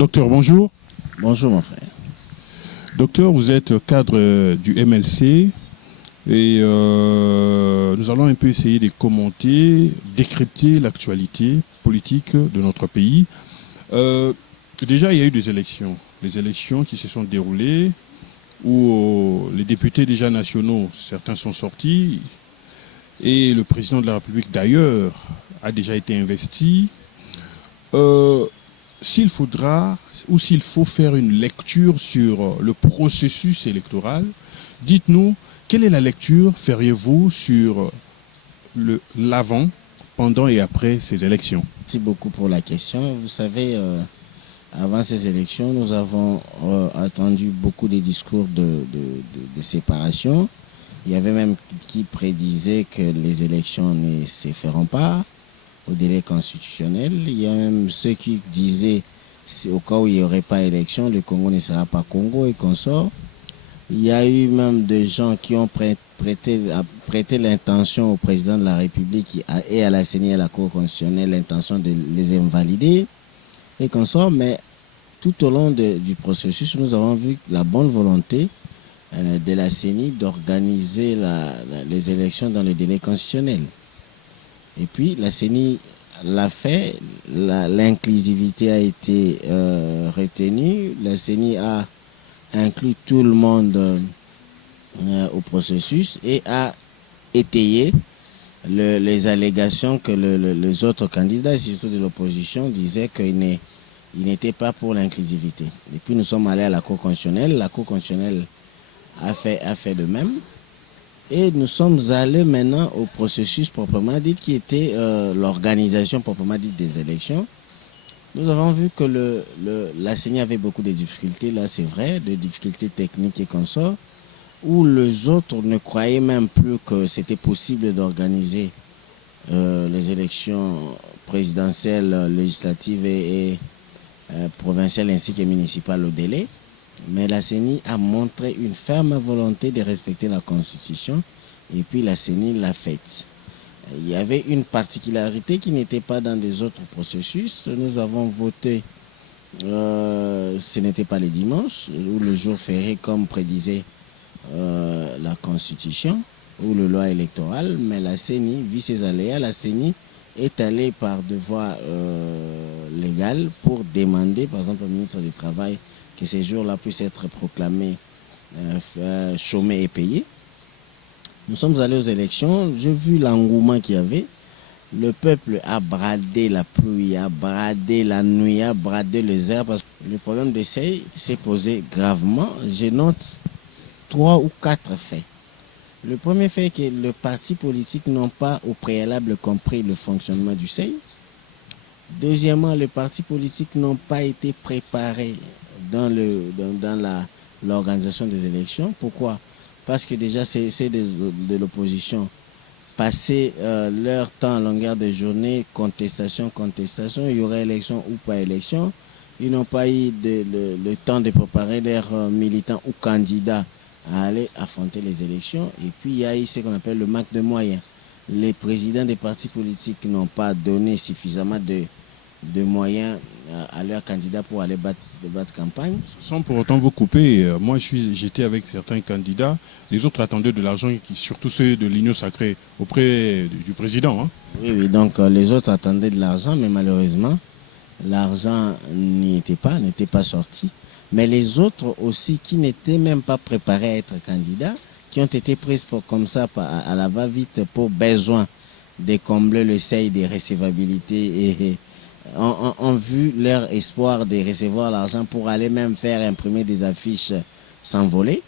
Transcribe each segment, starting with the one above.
Docteur, bonjour. Bonjour mon frère. Docteur, vous êtes cadre du MLC et nous allons un peu essayer de commenter, décrypter l'actualité politique de notre pays. Déjà, il y a eu des élections qui se sont déroulées où les députés déjà nationaux, certains sont sortis et le président de la République d'ailleurs a déjà été investi. S'il faudra ou s'il faut faire une lecture sur le processus électoral, dites-nous, quelle est la lecture feriez-vous sur l'avant, pendant et après ces élections? Merci beaucoup pour la question. Vous savez, avant ces élections, nous avons entendu beaucoup de discours de séparation. Il y avait même qui prédisaient que les élections ne se feront pas au délai constitutionnel. Il y a même ceux qui disaient au cas où il n'y aurait pas élection, le Congo ne sera pas Congo et consorts. Il y a eu même des gens qui ont prêté l'intention au président de la République et à la CENI et à la Cour constitutionnelle l'intention de les invalider et consorts. Mais tout au long du processus, nous avons vu la bonne volonté de la CENI d'organiser les élections dans le délai constitutionnel. Et puis la CENI l'a fait, l'inclusivité a été retenue, la CENI a inclus tout le monde au processus et a étayé les allégations que les autres candidats, surtout de l'opposition, disaient qu'ils n'étaient pas pour l'inclusivité. Et puis nous sommes allés à la Cour constitutionnelle, la Cour constitutionnelle a fait de même. Et nous sommes allés maintenant au processus proprement dit, qui était l'organisation proprement dite des élections. Nous avons vu que la CENI avait beaucoup de difficultés, là c'est vrai, de difficultés techniques et consorts, où les autres ne croyaient même plus que c'était possible d'organiser les élections présidentielles, législatives et provinciales ainsi que municipales au délai. Mais la CENI a montré une ferme volonté de respecter la Constitution et puis la CENI l'a faite. Il y avait une particularité qui n'était pas dans les autres processus. Nous avons voté, ce n'était pas le dimanche, ou le jour férié comme prédisait la Constitution ou la loi électorale, mais la CENI, vu ses aléas, la CENI est allée par devoir légal pour demander, par exemple, au ministre du Travail, que ces jours-là puissent être proclamés chômés et payés. Nous sommes allés aux élections, j'ai vu l'engouement qu'il y avait. Le peuple a bradé la pluie, a bradé la nuit, a bradé les airs parce que le problème de seuil s'est posé gravement. Je note 3 ou 4 faits. Le premier fait est que les partis politiques n'ont pas au préalable compris le fonctionnement du seuil. Deuxièmement, les partis politiques n'ont pas été préparés dans l'organisation des élections. Pourquoi? Parce que déjà, c'est de l'opposition. Passer leur temps à longueur de journée, contestation, il y aurait élection ou pas élection. Ils n'ont pas eu le temps de préparer leurs militants ou candidats à aller affronter les élections. Et puis, il y a eu ce qu'on appelle le manque de moyens. Les présidents des partis politiques n'ont pas donné suffisamment de moyens à leurs candidats pour aller battre campagne. Sans pour autant vous couper, moi j'étais avec certains candidats, les autres attendaient de l'argent, surtout ceux de l'Union sacrée, auprès du président. Hein. Oui, donc les autres attendaient de l'argent, mais malheureusement, l'argent n'était pas sorti. Mais les autres aussi qui n'étaient même pas préparés à être candidats, qui ont été pris comme ça à la va-vite pour besoin de combler le seuil de recevabilité et ont vu leur espoir de recevoir l'argent pour aller même faire imprimer des affiches s'envoler.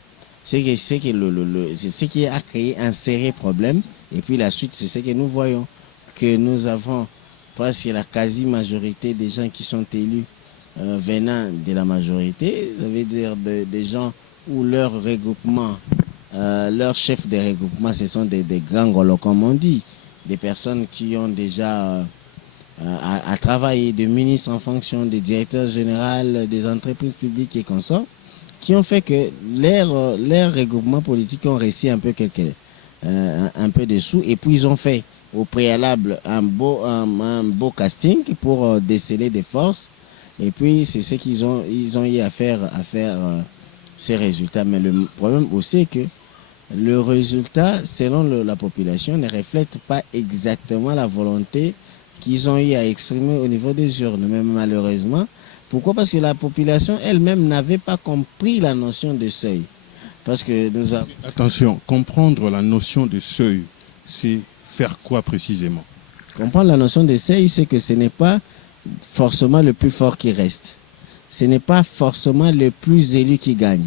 C'est ce qui a créé un sérieux problème. Et puis la suite, c'est ce que nous voyons, que nous avons presque la quasi-majorité des gens qui sont élus venant de la majorité. Ça veut dire des gens où leur regroupement, leurs chefs de regroupement, ce sont des grands gros, comme on dit, des personnes qui ont déjà à travailler, de ministres en fonction, des directeurs généraux, des entreprises publiques et consorts, qui ont fait que leurs regroupements politiques ont réussi un peu de sous, et puis ils ont fait au préalable un beau casting pour déceler des forces Et puis, c'est ce ils ont eu à faire ces résultats. Mais le problème aussi est que le résultat, selon la population, ne reflète pas exactement la volonté qu'ils ont eu à exprimer au niveau des urnes. Mais malheureusement, pourquoi? Parce que la population elle-même n'avait pas compris la notion de seuil. Parce que nous avons... Attention, comprendre la notion de seuil, c'est faire quoi précisément? Comprendre la notion de seuil, c'est que ce n'est pas forcément le plus fort qui reste. Ce n'est pas forcément le plus élu qui gagne.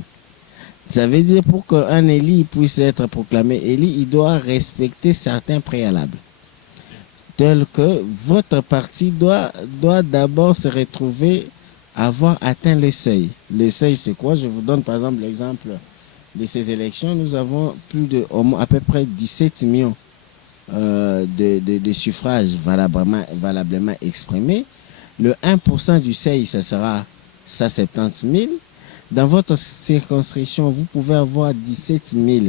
Ça veut dire pour qu'un élu puisse être proclamé élu, il doit respecter certains préalables. Tels que votre parti doit d'abord se retrouver avoir atteint le seuil. Le seuil, c'est quoi? Je vous donne par exemple l'exemple de ces élections. Nous avons à peu près 17 millions de suffrages valablement exprimés. Le 1% du seuil, ça sera 170 000. Dans votre circonscription, vous pouvez avoir 17 000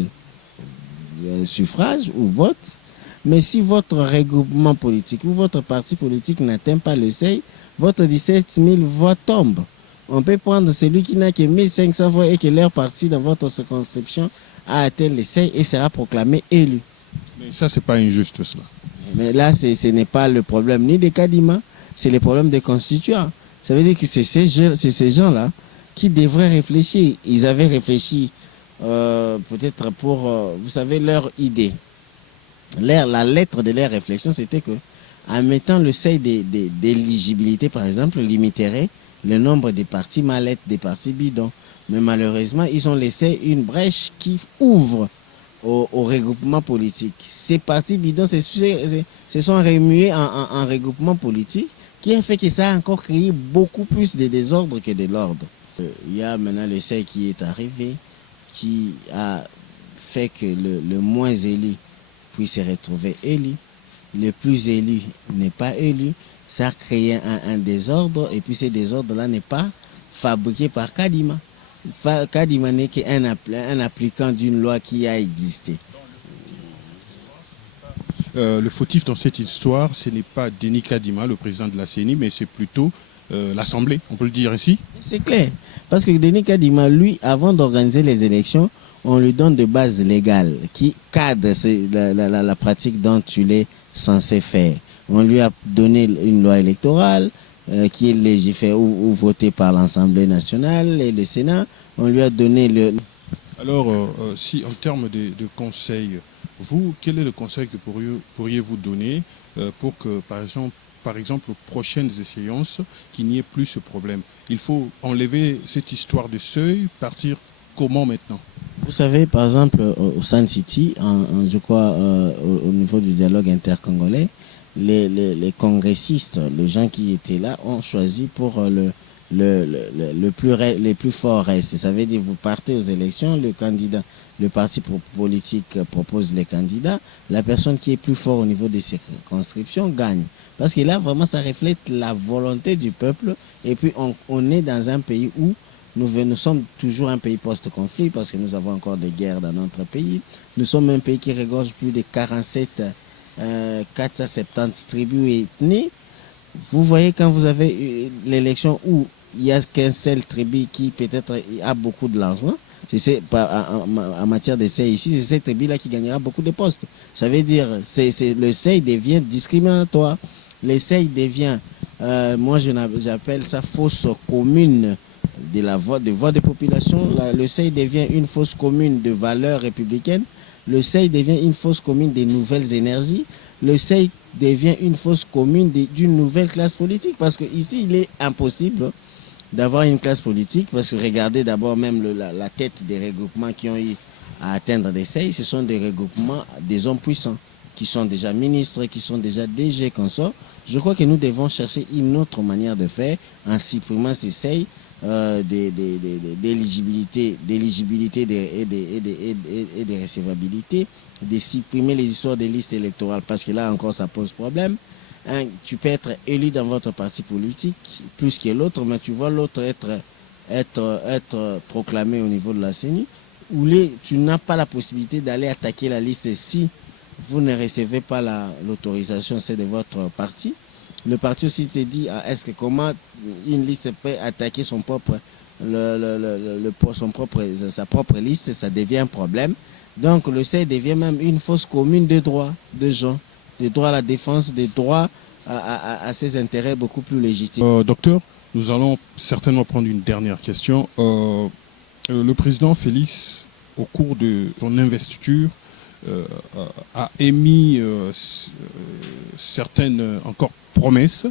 suffrages ou votes, mais si votre regroupement politique ou votre parti politique n'atteint pas le seuil, votre 17 000 voix tombent. On peut prendre celui qui n'a que 1500 voix et que leur parti dans votre circonscription a atteint le seuil et sera proclamé élu. Mais ça, c'est pas injuste, cela. Mais là, ce n'est pas le problème ni des Kadima, c'est le problème des constituants. Ça veut dire que c'est ces gens-là qui devraient réfléchir. Ils avaient réfléchi peut-être pour, vous savez, leur idée. La lettre de leur réflexion, c'était que en mettant le seuil d'éligibilité, par exemple, limiterait le nombre de partis mallettes, des partis bidons. Mais malheureusement, ils ont laissé une brèche qui ouvre au regroupement politique. Ces partis bidons se sont remués en regroupement politique, qui a fait que ça a encore créé beaucoup plus de désordre que de l'ordre. Il y a maintenant le seuil qui est arrivé, qui a fait que le moins élu puisse se retrouver élu. Le plus élu n'est pas élu. Ça a créé un désordre, et puis ce désordre-là n'est pas fabriqué par Kadima. Kadima n'est qu'un appliquant d'une loi qui a existé. Le fautif dans cette histoire, ce n'est pas Denis Kadima, le président de la CENI, mais c'est plutôt l'Assemblée, on peut le dire ici? C'est clair, parce que Denis Kadima, lui, avant d'organiser les élections, on lui donne des bases légales qui cadrent la pratique dont il est censé faire. On lui a donné une loi électorale qui est légiférée ou votée par l'Assemblée nationale et le Sénat. On lui a donné le... Alors, si en termes de conseils, vous, quel est le conseil que pourriez-vous donner pour que, par exemple, aux prochaines échéances, qu'il n'y ait plus ce problème? Il faut enlever cette histoire de seuil, partir comment maintenant? Vous savez, par exemple, au Sun City, je crois au niveau du dialogue intercongolais, les congressistes, les gens qui étaient là, ont choisi pour les plus forts restent. Ça veut dire vous partez aux élections, le parti politique propose les candidats, la personne qui est plus fort au niveau des circonscriptions gagne. Parce que là, vraiment, ça reflète la volonté du peuple. Et puis, on est dans un pays où nous sommes toujours un pays post-conflit parce que nous avons encore des guerres dans notre pays. Nous sommes un pays qui regorge plus de 470 tribus et ethnies. Vous voyez, quand vous avez l'élection où il n'y a qu'un seul tribu qui peut-être a beaucoup de l'argent, en matière de seuil ici, c'est cette tribu-là qui gagnera beaucoup de postes. Ça veut dire que le seuil devient discriminatoire. Le seuil devient, moi j'appelle ça fausse commune de voix de population. Le seuil devient une fausse commune de valeurs républicaines. Le seuil devient une fausse commune des nouvelles énergies. Le seuil devient une fausse commune d'une nouvelle classe politique. Parce qu'ici, il est impossible d'avoir une classe politique. Parce que regardez d'abord même la tête des regroupements qui ont eu à atteindre des seuils. Ce sont des regroupements des hommes puissants, qui sont déjà ministres, qui sont déjà DG, consorts. Je crois que nous devons chercher une autre manière de faire en supprimant ces seuils d'éligibilité et de recevabilité, de supprimer les histoires des listes électorales, parce que là encore ça pose problème. Tu peux être élu dans votre parti politique plus que l'autre, mais tu vois l'autre être proclamé au niveau de la CENI, où tu n'as pas la possibilité d'aller attaquer la liste si vous ne recevez pas l'autorisation, c'est de votre parti. Le parti aussi s'est dit, est-ce que comment une liste peut attaquer son propre, sa propre liste, ça devient un problème. Donc le CEI devient même une fausse commune de droits de gens, de droits à la défense, des droits à ses intérêts beaucoup plus légitimes. Docteur, nous allons certainement prendre une dernière question. Le président Félix, au cours de son investiture, a émis certaines encore promesses,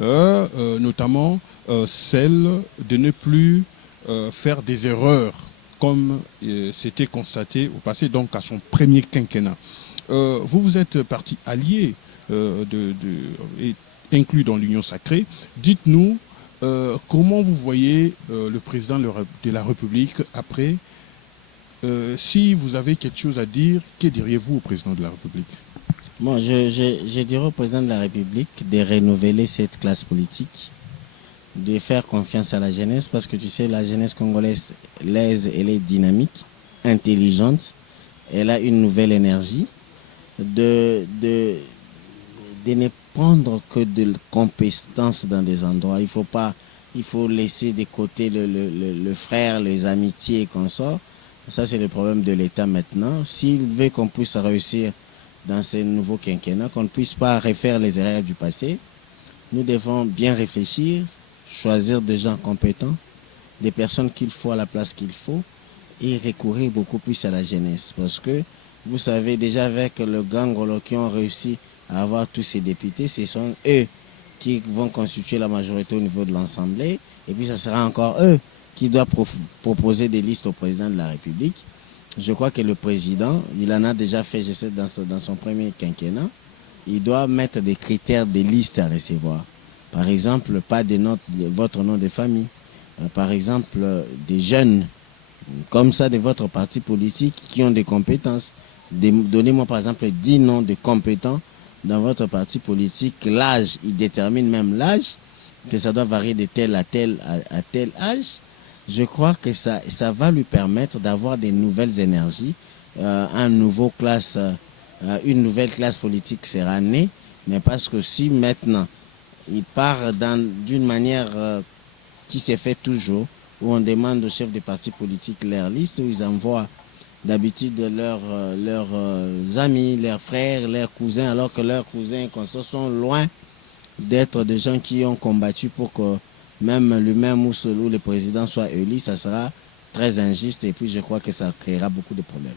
notamment celle de ne plus faire des erreurs comme c'était constaté au passé, donc à son premier quinquennat. Vous êtes parti allié et inclus dans l'Union sacrée. Dites-nous comment vous voyez le président de la République après. Si vous avez quelque chose à dire, que diriez-vous au président de la République? Bon, je dirais au président de la République de renouveler cette classe politique, de faire confiance à la jeunesse, parce que tu sais, la jeunesse congolaise, elle est dynamique, intelligente, elle a une nouvelle énergie, de ne prendre que de compétences dans des endroits. Il faut laisser de côté le frère, les amitiés et consorts. Ça, c'est le problème de l'État maintenant. S'il veut qu'on puisse réussir dans ces nouveaux quinquennats, qu'on ne puisse pas refaire les erreurs du passé, nous devons bien réfléchir, choisir des gens compétents, des personnes qu'il faut à la place qu'il faut, et recourir beaucoup plus à la jeunesse. Parce que, vous savez, déjà avec le Gangolo qui ont réussi à avoir tous ces députés, ce sont eux qui vont constituer la majorité au niveau de l'Assemblée, et puis ce sera encore eux qui doivent proposer des listes au président de la République. Je crois que le président, il en a déjà fait, je sais, dans son premier quinquennat, il doit mettre des critères de listes à recevoir. Par exemple, pas de votre nom de famille. Par exemple, des jeunes comme ça de votre parti politique qui ont des compétences. Donnez-moi par exemple 10 noms de compétents dans votre parti politique. L'âge, il détermine même l'âge, que ça doit varier de tel à tel âge. Je crois que ça va lui permettre d'avoir des nouvelles énergies, une nouvelle classe politique sera née, mais parce que si maintenant il part d'une manière qui s'est fait toujours, où on demande aux chefs des partis politiques leur liste, où ils envoient d'habitude leurs amis, leurs frères, leurs cousins, alors que leurs cousins et consorts sont loin d'être des gens qui ont combattu pour que même lui-même ou le président soit élu, ça sera très injuste et puis je crois que ça créera beaucoup de problèmes.